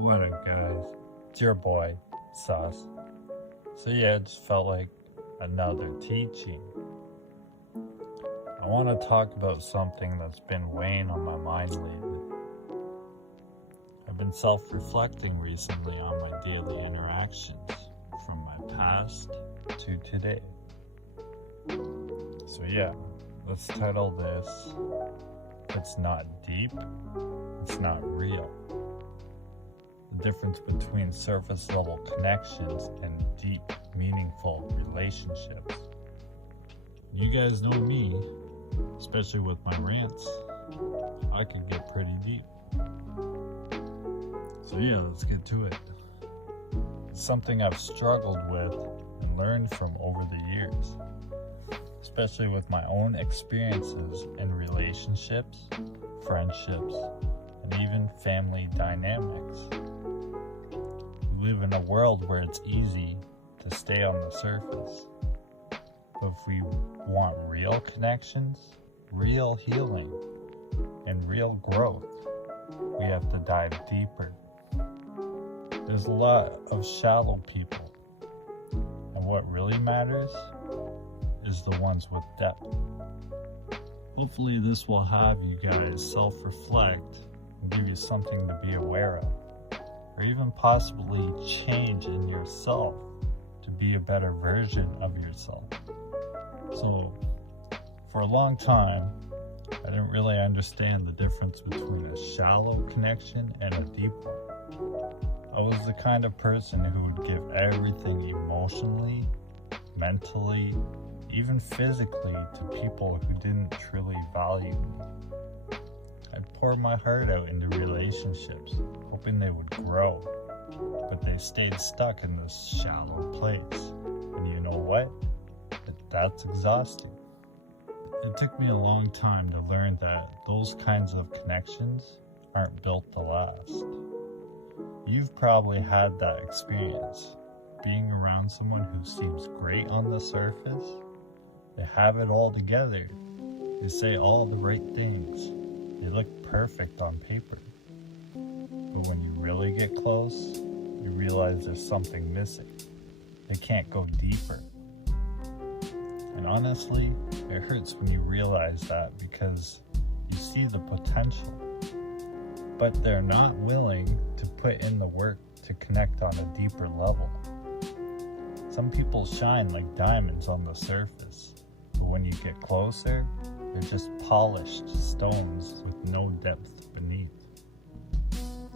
What up, guys? It's your boy, Sauce. So yeah, it just felt like another teaching. I want to talk about something that's been weighing on my mind lately. I've been self-reflecting recently on my daily interactions from my past to today. So yeah, let's title this, "It's Not Deep, It's Not Real." The difference between surface level connections and deep, meaningful relationships. You guys know me, especially with my rants, I could get pretty deep. So yeah, let's get to it. It's something I've struggled with and learned from over the years, especially with my own experiences in relationships, friendships, and even family dynamics. We live in a world where it's easy to stay on the surface. But if we want real connections, real healing, and real growth, we have to dive deeper. There's a lot of shallow people, and what really matters is the ones with depth. Hopefully this will have you guys self-reflect and give you something to be aware of, or even possibly change in yourself to be a better version of yourself. So, for a long time, I didn't really understand the difference between a shallow connection and a deep one. I was the kind of person who would give everything emotionally, mentally, even physically to people who didn't truly value me. I'd pour my heart out into relationships, hoping they would grow, but they stayed stuck in this shallow place. And you know what? That's exhausting. It took me a long time to learn that those kinds of connections aren't built to last. You've probably had that experience, being around someone who seems great on the surface. They have it all together. They say all the right things. They look perfect on paper. But when you really get close, you realize there's something missing. They can't go deeper. And honestly, it hurts when you realize that because you see the potential, but they're not willing to put in the work to connect on a deeper level. Some people shine like diamonds on the surface, but when you get closer, they're just polished stones with no depth beneath.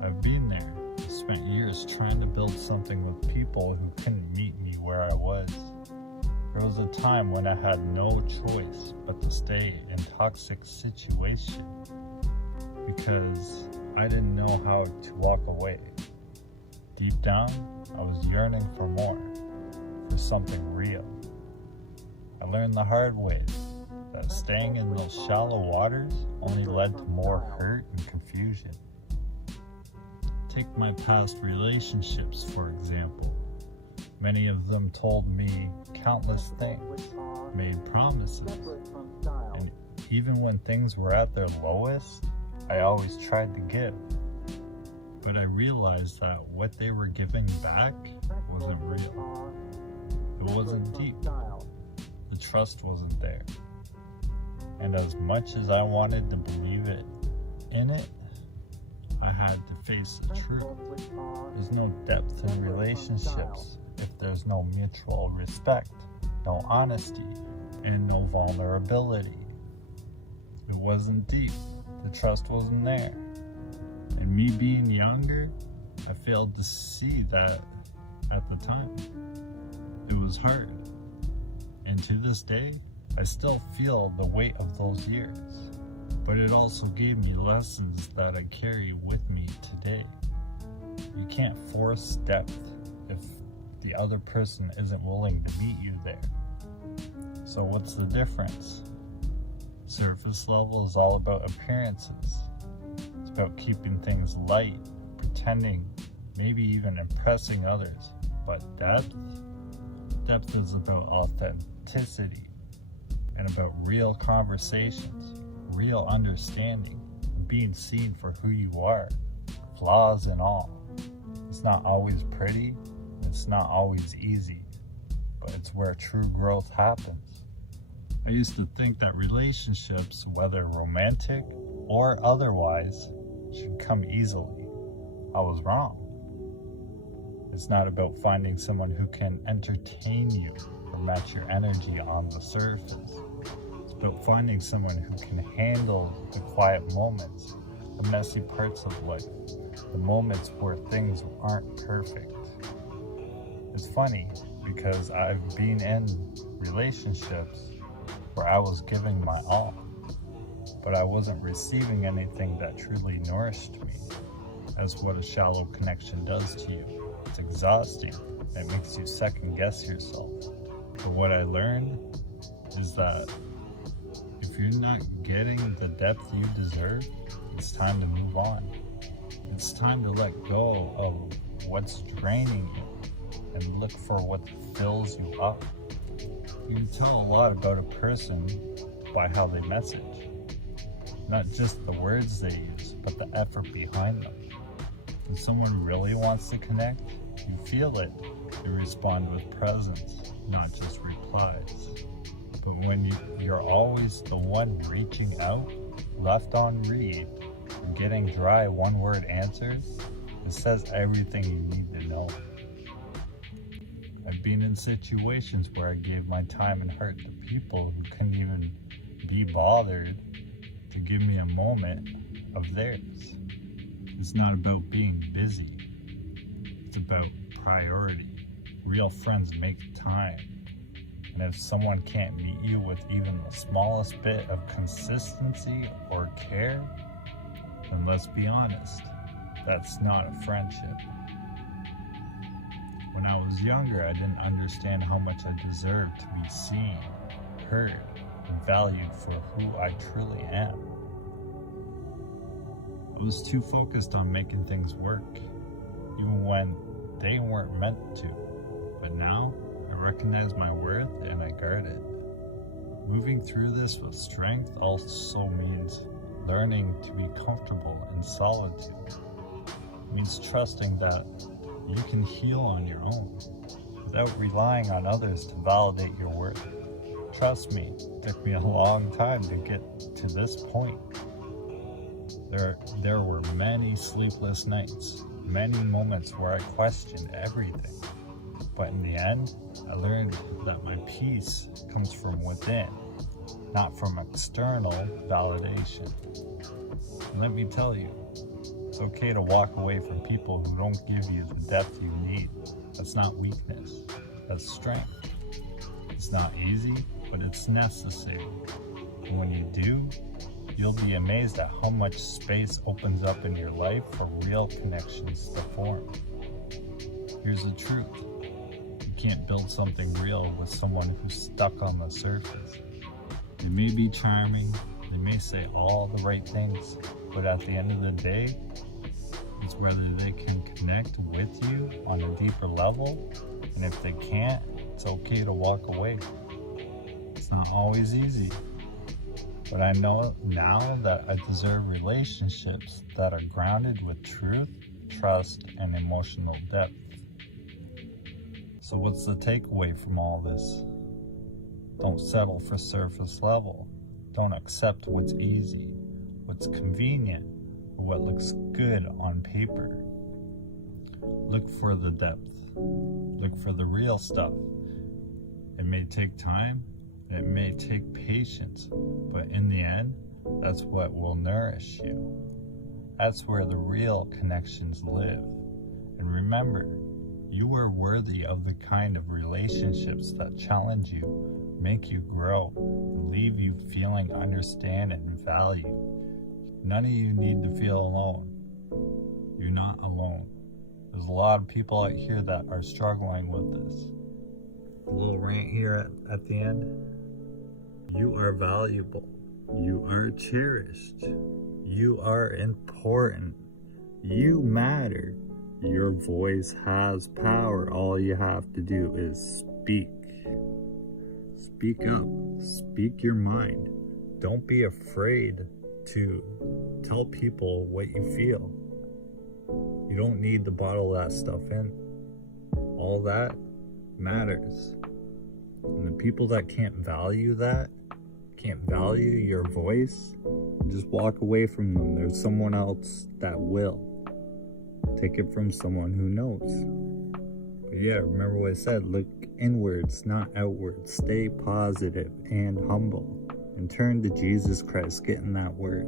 I've been there. I spent years trying to build something with people who couldn't meet me where I was. There was a time when I had no choice but to stay in toxic situations because I didn't know how to walk away. Deep down, I was yearning for more, for something real. I learned the hard way that staying in those shallow waters only led to more hurt and confusion. Take my past relationships, for example. Many of them told me countless things, made promises, and even when things were at their lowest, I always tried to give. But I realized that what they were giving back wasn't real. It wasn't deep. The trust wasn't there. And as much as I wanted to believe in it, I had to face the truth. There's no depth in relationships if there's no mutual respect, no honesty, and no vulnerability. It wasn't deep. The trust wasn't there. And me being younger, I failed to see that at the time. It was hard. And to this day, I still feel the weight of those years. But it also gave me lessons that I carry with me today. You can't force depth if the other person isn't willing to meet you there. So what's the difference? Surface level is all about appearances. It's about keeping things light, pretending, maybe even impressing others. But depth is about authenticity and about real conversations, real understanding, and being seen for who you are, flaws and all. It's not always pretty, it's not always easy, but it's where true growth happens. I used to think that relationships, whether romantic or otherwise, should come easily. I was wrong. It's not about finding someone who can entertain you or match your energy on the surface. It's about finding someone who can handle the quiet moments, the messy parts of life, the moments where things aren't perfect. It's funny because I've been in relationships where I was giving my all, but I wasn't receiving anything that truly nourished me. That's what a shallow connection does to you. It's exhausting. It makes you second guess yourself. But what I learned is that if you're not getting the depth you deserve, it's time to move on. It's time to let go of what's draining you and look for what fills you up. You can tell a lot about a person by how they message. Not just the words they use, but the effort behind them. When someone really wants to connect, you feel it and respond with presence, not just replies. But when you're always the one reaching out, left on read, or getting dry one-word answers, it says everything you need to know. I've been in situations where I gave my time and heart to people who couldn't even be bothered to give me a moment of theirs. It's not about being busy. It's about priority. Real friends make time. And if someone can't meet you with even the smallest bit of consistency or care, then let's be honest, that's not a friendship. When I was younger, I didn't understand how much I deserved to be seen, heard, and valued for who I truly am. I was too focused on making things work, even when they weren't meant to. But now, I recognize my worth and I guard it. Moving through this with strength also means learning to be comfortable in solitude. It means trusting that you can heal on your own without relying on others to validate your worth. Trust me, it took me a long time to get to this point. There were many sleepless nights, many moments where I questioned everything. But in the end, I learned that my peace comes from within, not from external validation. And let me tell you, it's okay to walk away from people who don't give you the depth you need. That's not weakness, that's strength. It's not easy, but it's necessary. And when you do, you'll be amazed at how much space opens up in your life for real connections to form. Here's the truth. You can't build something real with someone who's stuck on the surface. They may be charming, they may say all the right things, but at the end of the day, it's whether they can connect with you on a deeper level, and if they can't, it's okay to walk away. It's not always easy, but I know now that I deserve relationships that are grounded with truth, trust, and emotional depth. So what's the takeaway from all this? Don't settle for surface level. Don't accept what's easy, what's convenient, or what looks good on paper. Look for the depth. Look for the real stuff. It may take time, it may take patience, but in the end, that's what will nourish you. That's where the real connections live. And remember, you are worthy of the kind of relationships that challenge you, make you grow, and leave you feeling understood and valued. None of you need to feel alone. You're not alone. There's a lot of people out here that are struggling with this. A little rant here at the end. You are valuable. You are cherished. You are important. You matter. Your voice has power. All you have to do is speak. Speak up. Speak your mind. Don't be afraid to tell people what you feel. You don't need to bottle that stuff in. All that matters. And the people that can't value that, can't value your voice, just walk away from them. There's someone else that will. Take it from someone who knows. But yeah, remember what I said, look inwards, not outwards. Stay positive and humble. And turn to Jesus Christ, get in that word.